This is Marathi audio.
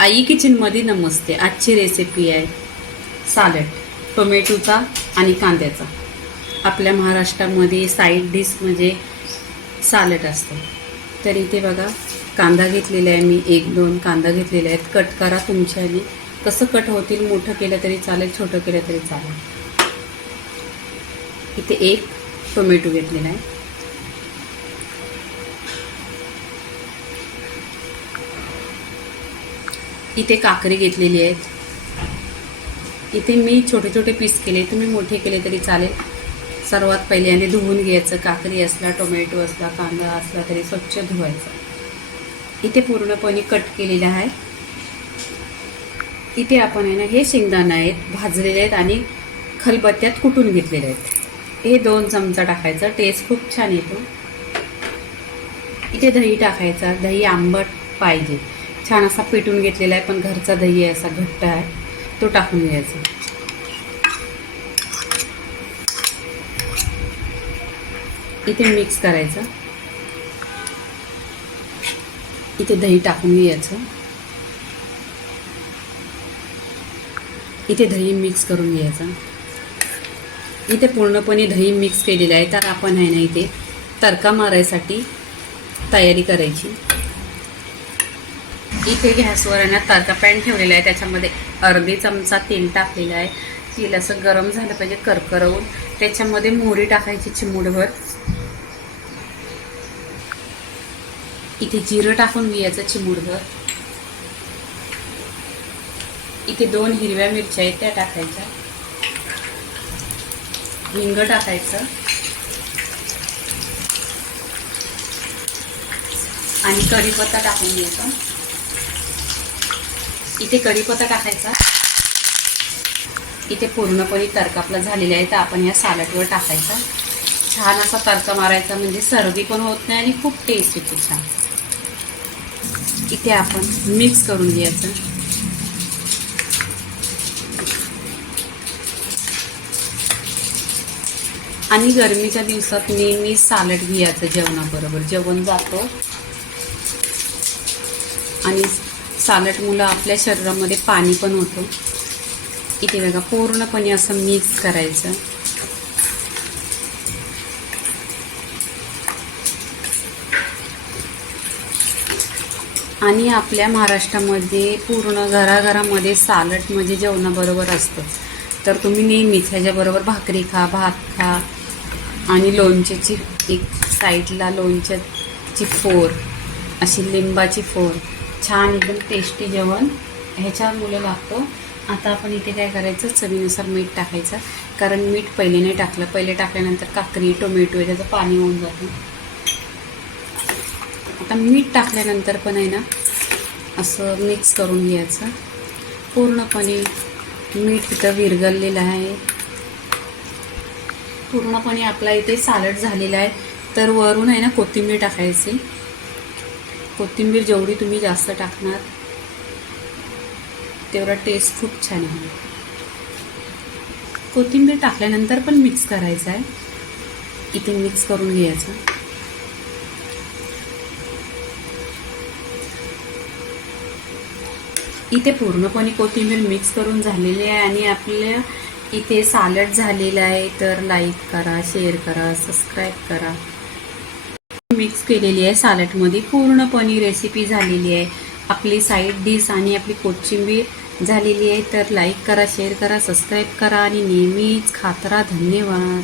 आई किचनमध्ये नमस्ते. आजची रेसिपी आहे सालड टोमॅटोचा आणि कांद्याचा. आपल्या महाराष्ट्रामध्ये साईड डिश म्हणजे सालड असतं. तर इथे बघा कांदा घेतलेला आहे मी, 1-2 कांदा घेतलेले आहेत. कट करा तुमच्याने, कसं कट होतील, मोठं केलं तरी चालेल, छोटं केलं तरी चालेल. इथे 1 टोमॅटो घेतलेला आहे. इथे काकडी घेतलेली आहेत. इथे मी छोटे छोटे पीस केले, तुम्ही मोठे केले तरी चालेल. सर्वात पहिले आणि धुवून घ्यायचं. काकडी असला, टोमॅटो असला, कांदा असला तरी स्वच्छ धुवायचा. इथे पूर्णपणे कट केलेलं आहे. इथे आपण आहे ना हे शेंगदाणे आहेत, भाजलेले आहेत आणि खलबत्त्यात कुटून घेतलेले आहेत. हे 2 चमचा टाकायचं, टेस्ट खूप छान येतो. इथे दही टाकायचा. दही आंबट पाहिजे, छान असा पिटून घेतलेला आहे, पण घरचा दही आहे, असा घट्ट आहे, तो टाकून घ्यायचा. इथे मिक्स करायचं. इथे दही टाकून घ्यायचं. इथे दही मिक्स करून घ्यायचं. इथे पूर्णपणे दही मिक्स केलेलं आहे. तर आपण आहे ना इथे तडका मारायसाठी तयारी करायची. इथे गॅसवर आहे ना तडका पॅन ठेवलेला आहे. त्याच्यामध्ये अर्धी चमचा तेल टाकलेलं आहे. तेल असं गरम झालं पाहिजे, करकरवून. त्याच्यामध्ये मोहरी टाकायची चिमूटभर. इथे जिरं टाकून घ्यायचं चिमूटभर. इथे 2 हिरव्या मिरच्या आहेत, त्या टाकायच्या. हिंग टाकायचं आणि कढीपत्ता टाकून घ्यायचा. इथे कढीपत्ता टाकायचा. इथे पूर्णपणे तडका आपला झालेला आहे, तर आपण या सालडवर टाकायचा. छान असा तडका मारायचा, म्हणजे सर्दी पण होत नाही आणि खूप टेस्ट येतो छान. इथे आपण मिक्स करून घ्यायचं. आणि गरमीच्या दिवसात नेहमी सालड घ्यायचं जेवणाबरोबर. जेवण जातं आणि सालडमुळे आपल्या शरीरामध्ये पाणी पण होतं. इथे बघा पूर्णपणे असं मिक्स करायचं. आणि आपल्या महाराष्ट्रामध्ये पूर्ण घराघरामध्ये सालड म्हणजे जेवणाबरोबर असतं. तर तुम्ही नेहमीच ह्याच्याबरोबर भाकरी खा, भात खा आणि लोणच्याची एक साईडला लोणच्याची फोर, अशी लिंबाची फोर, छान एकदम टेस्टी जेवण ह्याच्यामुळे लागतं. आता आपण इथे काय करायचं, चवीनुसार मीठ टाकायचं. कारण मीठ पहिले नाही टाकलं, पहिले टाकल्यानंतर काकडी टोमॅटो त्याचं पाणी होऊन जातं. आता मीठ टाकल्यानंतर पण आहे ना असं मिक्स करून घ्यायचं. पूर्णपणे मीठ इथं विरघळलेलं आहे. पूर्णपणे आपला इथे सालड झालेला आहे. तर वरून आहे ना कोथिंबीर टाकायची. कोथिंबीर जेवढी तुम्ही जास्त टाकणार तेवढा टेस्ट खूप छान आहे. कोथिंबीर टाकल्यानंतर पण मिक्स करायचं आहे. इथे मिक्स करून घ्यायचं. इथे पूर्णपणे कोथिंबीर मिक्स करून झालेली आहे आणि आपल्या इथे सालड झालेलं आहे. तर लाईक करा, शेअर करा, सबस्क्राईब करा. मिक्स केलेली आहे सालडमध्ये. पूर्णपणे रेसिपी झालेली आहे. आपली साईड डिश आणि आपली कोथिंबीर झालेली आहे. तर लाईक करा, शेअर करा, सबस्क्राईब करा आणि नेहमीच खात राहा. धन्यवाद.